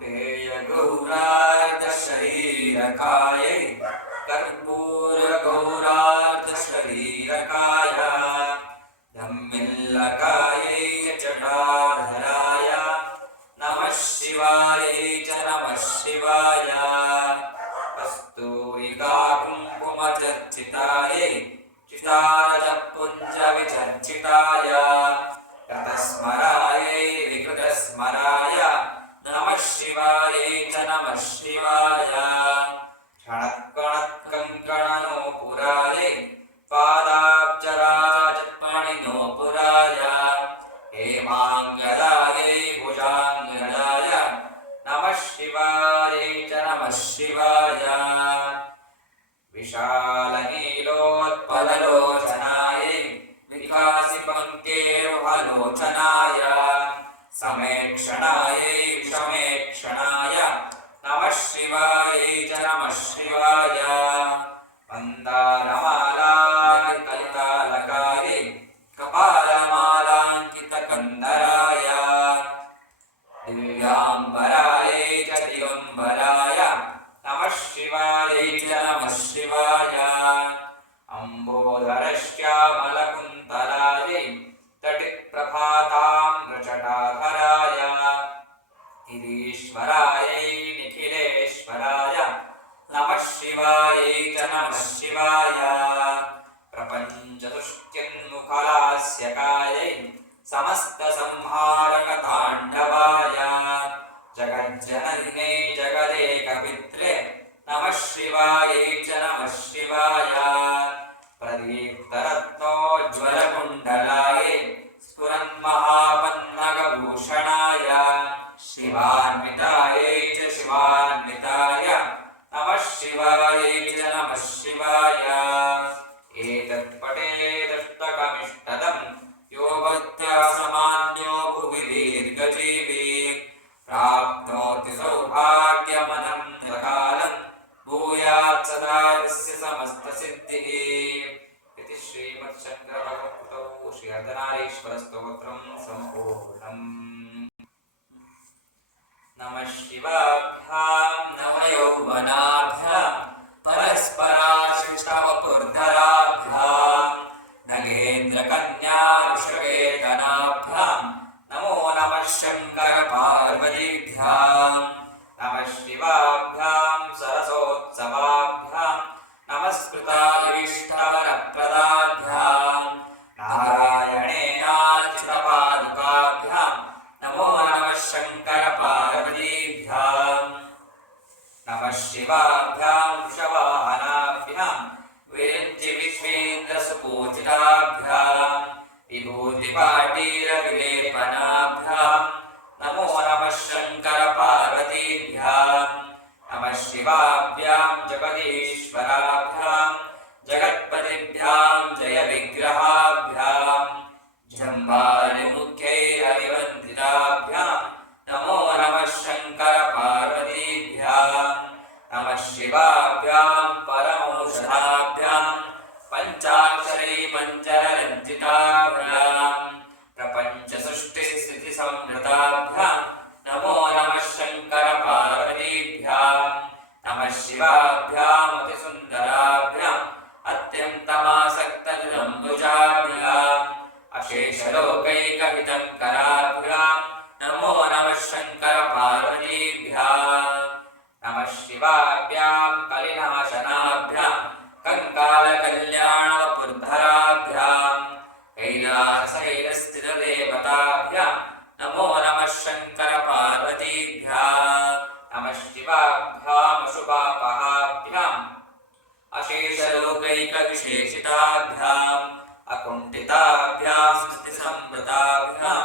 पेयगौरार्धशरीरकायै कर्पूरगौरार्धशरीरकाय धम्मिल्लकायै जटाधराय नमः शिवायै च नमः शिवाय कस्तूरिकाकुङ्कुमचर्चितायै चितारजपुञ्जविचर्चिताय कृतस्मरायै विकृतस्मराय नमः शिवायै च नमः शिवाय क्षणत्कणत्कङ्कणनोपुरायै पादाब्जराजपणिनोपुराय हेमाङ्गदायै भुजाङ्गदाय नमः शिवायै च नमः शिवाय विशालनीलोत्पललोचनायै विकासिपङ्केरुहलोचनाय समेक्षणायै विषमेक्षणाय नमः शिवायै च नमः शिवाय मन्दारमालाङ्कितकलितालकायै कपालमालाङ्कितकन्दराय दिव्याम्बरायै च दिगम्बराय नमः शिवायै च नमः शिवाय अम्बोधरश्यामलकुन्तलायै तटिप्रभाताम्रजटाधराय गिरीश्वरायै निखिलेश्वराय नमः शिवायै च नमः शिवाय प्रपञ्चतुष्ट्यन्मुखलास्यकायै समस्तसंहारकताण्डवाय जगज्जनन्यै जगदेकपित्रे नमः शिवायै च नमः शिवाय प्रदीप्तरत्नोज्ज्वलकुण्डलायै स्फुरन्महापन्नगभूषणाय शिवान्वितायै च शिवान्विताय नमः शिवायै च नमः शिवाय एतत्पटे दष्टकमिष्टदं यो भक्त्या समान्यो भुवि दीर्घजीवी प्राप्नोति सौभाग्यमनन्तकालं भूयात् सदा यस्य समस्तसिद्धिः इति श्रीमच्छङ्करभगवत्कृतौ श्री अर्धनारीश्वरस्तोत्रं सम्पूर्णम्। नमः शिवाभ्यां नमः यौवनाभ्यां परस्पराश्रिष्टवपुर्धराभ्यां नगेन्द्रकन्या ऋषभेकनाभ्यां नमो नमः शङ्करपार्वतीभ्यां नमः शिवाभ्यां सरसोत्सवाभ्यां नमस्कृताभीष्टवरप्रदाभ्यां नारायणेनाच्युतपादुकाभ्यां नमो नमः शङ्करपार्वतीभ्यां नमः शिवाभ्यां वृषवाहनाभ्यां विरिञ्चिविश्वेन्द्रसुपूजिताभ्यां विभूतिपाटीरविलेपनाभ्यां नमो नमः शङ्करपार्वतीभ्यां नमः शिवाभ्यां जगदीश्वराभ्यां जगत्पतिभ्यां जयविग्रहाभ्यां जम्बालिमुख्यैरविवन्दिताभ्यां नमो नमः शङ्करपार्वतीभ्यां नमः शिवाभ्यां परमौषधाभ्यां पञ्चाक्षरै पञ्चररञ्जिताभ्यां प्रपञ्चसृष्टिस्थितिसंहृताभ्यां नमो नमः शङ्करपार्वतीभ्यां नमः शिवाभ्याम् अतिसुन्दराभ्याम् अत्यन्तमासक्तनिरम्बुजाभ्याम् अशेषलोकैकहितङ्कराभ्यां नमो नमः शङ्करपार्वतीभ्यां नमः शिवाभ्यां कलिनाशनाभ्यां कङ्कालकल्याणवपुर्धराभ्यां कैलासैलस्थितदेवताभ्यां नमो नमः शङ्करपार्वतीभ्यां नमः शिवाभ्याम् अशुभापहाभ्याम् अशेषलोकैकविशेषिताभ्याम् अकुण्ठिताभ्यां स्थितिसंवृताभ्यां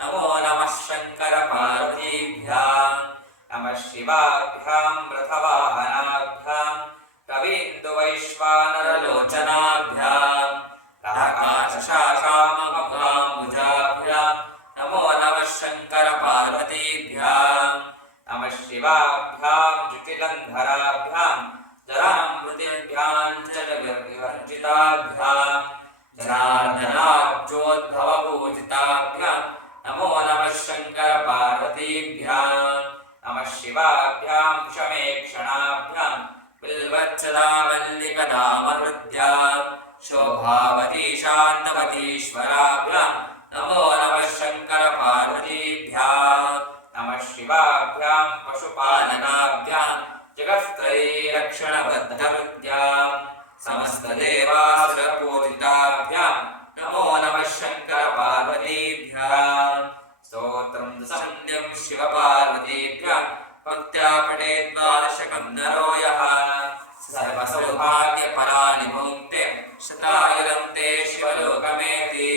नमो नमः शङ्करपार्वतीभ्यां नमः शिवाभ्यां रथवाहनाभ्यां रवीन्दुवैश्वानरलोचनाभ्यां राकाशशाखामभुजाभ्यां नमो नमः शङ्करपार्वतीभ्यां नमः शिवाभ्यां जुटिलन्धराभ्यां जरामृतिभ्यां च विवर्जिताभ्यां जनार्दनाब्जोद्भवपूजिताभ्यां नमो नमः शङ्करपार्वतीभ्यां नमः शिवाभ्यां विषमेक्षणाभ्यां बिल्वत्सदामल्लिकदामहृद्यां शोभावती शान्तवतीश्वराभ्यां नमो नमः शङ्करपार्वतीभ्यां नमः शिवाभ्यां पशुपालनाभ्यां जगत्त्रयीरक्षणबद्धविद्यां समस्तदेवासुरपूजिताभ्यां नमो नमः शङ्करपार्वतीभ्यां स्तोत्रं सन्ध्यं शिवपार्वतीभ्यां भक्त्या पठेत् द्वादशकं नरो यः सर्वसौभाग्यफलानि भुङ्क्ते शतायुरं ते शिवलोकमेति